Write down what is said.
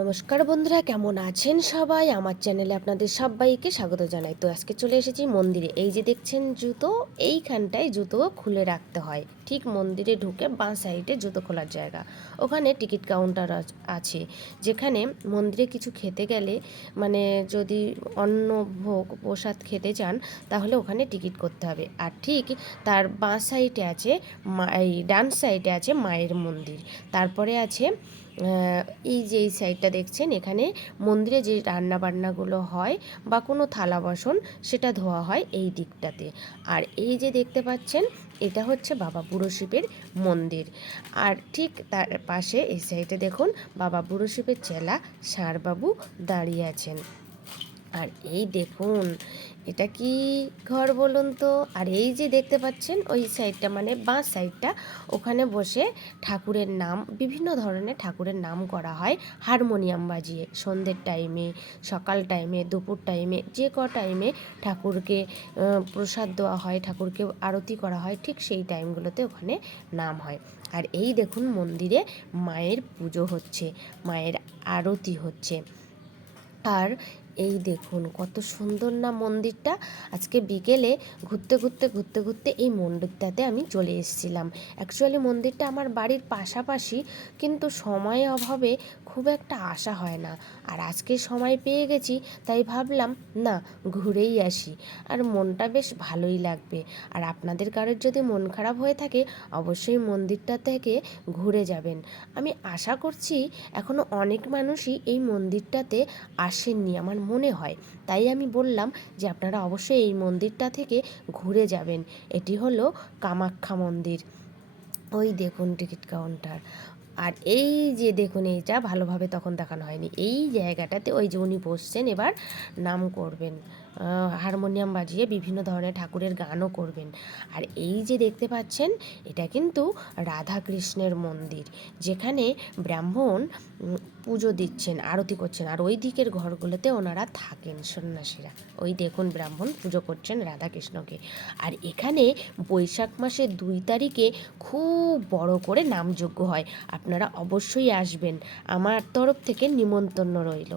নমস্কার বন্ধুরা, কেমন আছেন সবাই? আমার চ্যানেলে আপনাদের সবাইকে স্বাগত জানাই। তো আজকে চলে এসেছি মন্দিরে। এই যে দেখছেন জুতো, এইখানটায় জুতো খুলে রাখতে হয়। ঠিক মন্দিরে ঢুকে বাঁ সাইডে জুতো খোলার জায়গা, ওখানে টিকিট কাউন্টার আছে, যেখানে মন্দিরে কিছু খেতে গেলে, মানে যদি অন্ন ভোগ প্রসাদ খেতে চান তাহলে ওখানে টিকিট করতে হবে। আর ঠিক তার বাঁ সাইডে আছে এই ডান সাইডে আছে মায়ের মন্দির। তারপরে আছে এই যে এই সাইডটা দেখছেন, এখানে মন্দিরে যে রান্না বান্নাগুলো হয় বা কোনো থালা বাসন সেটা ধোয়া হয় এই দিকটাতে। আর এই যে দেখতে পাচ্ছেন, এটা হচ্ছে বাবা বুড়ো শিবের মন্দির। আর ঠিক তার পাশে এই সাইডে দেখুন বাবা বুড়ো শিবের চেলা ষাঁড়বাবু দাঁড়িয়ে আছেন। আর এই দেখুন, এটা কি ঘর বলুন তো? আর এই যে দেখতে পাচ্ছেন ওই সাইডটা, মানে বাঁ সাইডটা, ওখানে বসে ঠাকুরের নাম, বিভিন্ন ধরনের ঠাকুরের নাম করা হয় হারমোনিয়াম বাজিয়ে। সন্ধ্যের টাইমে, সকাল টাইমে, দুপুর টাইমে, যে টাইমে ঠাকুরকে প্রসাদ দেওয়া হয়, ঠাকুরকে আরতি করা হয়, ঠিক সেই টাইমগুলোতে ওখানে নাম হয়। আর এই দেখুন মন্দিরে মায়ের পুজো হচ্ছে, মায়ের আরতি হচ্ছে। আর এই দেখুন কত সুন্দর না মন্দিরটা। আজকে বিকেলে ঘুরতে ঘুরতে এই মন্দিরটাতে আমি চলে এসেছিলাম। অ্যাকচুয়ালি মন্দিরটা আমার বাড়ির পাশাপাশি, কিন্তু সময়ের অভাবে খুব একটা আসা হয় না। আর আজকে সময় পেয়ে গেছি, তাই ভাবলাম না, ঘুরেই আসি। আর মনটা বেশ ভালোই লাগবে। আর আপনাদের কারোর যদি মন খারাপ হয়ে থাকে, অবশ্যই মন্দিরটা থেকে ঘুরে যাবেন। আমি আশা করছি এখনও অনেক মানুষই এই মন্দিরটাতে আসেননি আমার মনে হয়। তাই আমি বললাম যে আপনারা অবশ্যই এই মন্দিরটা থেকে ঘুরে যাবেন। এটি হলো কামাখ্যা মন্দির। ওই দেখুন টিকিট কাউন্টার। আর এই যে দেখুন, এইটা ভালোভাবে তখন দেখানো হয়নি, এই জায়গাটাতে ওই যে উনি বসছেন, এবার নাম করবেন, হারমোনিয়াম বাজিয়ে বিভিন্ন ধরনের ঠাকুরের গানও করবেন। আর এই যে দেখতে পাচ্ছেন, এটা কিন্তু রাধা কৃষ্ণের মন্দির, যেখানে ব্রাহ্মণ পুজো দিচ্ছেন, আরতি করছেন। আর ওই দিকের ঘরগুলোতে ওনারা থাকেন সন্ন্যাসীরা। ওই দেখুন ব্রাহ্মণ পুজো করছেন রাধাকৃষ্ণকে। আর এখানে বৈশাখ মাসের 2 তারিখে খুব বড় করে নামযজ্ঞ হয়। আপনারা অবশ্যই আসবেন, আমার তরফ থেকে নিমন্ত্রণ রইল।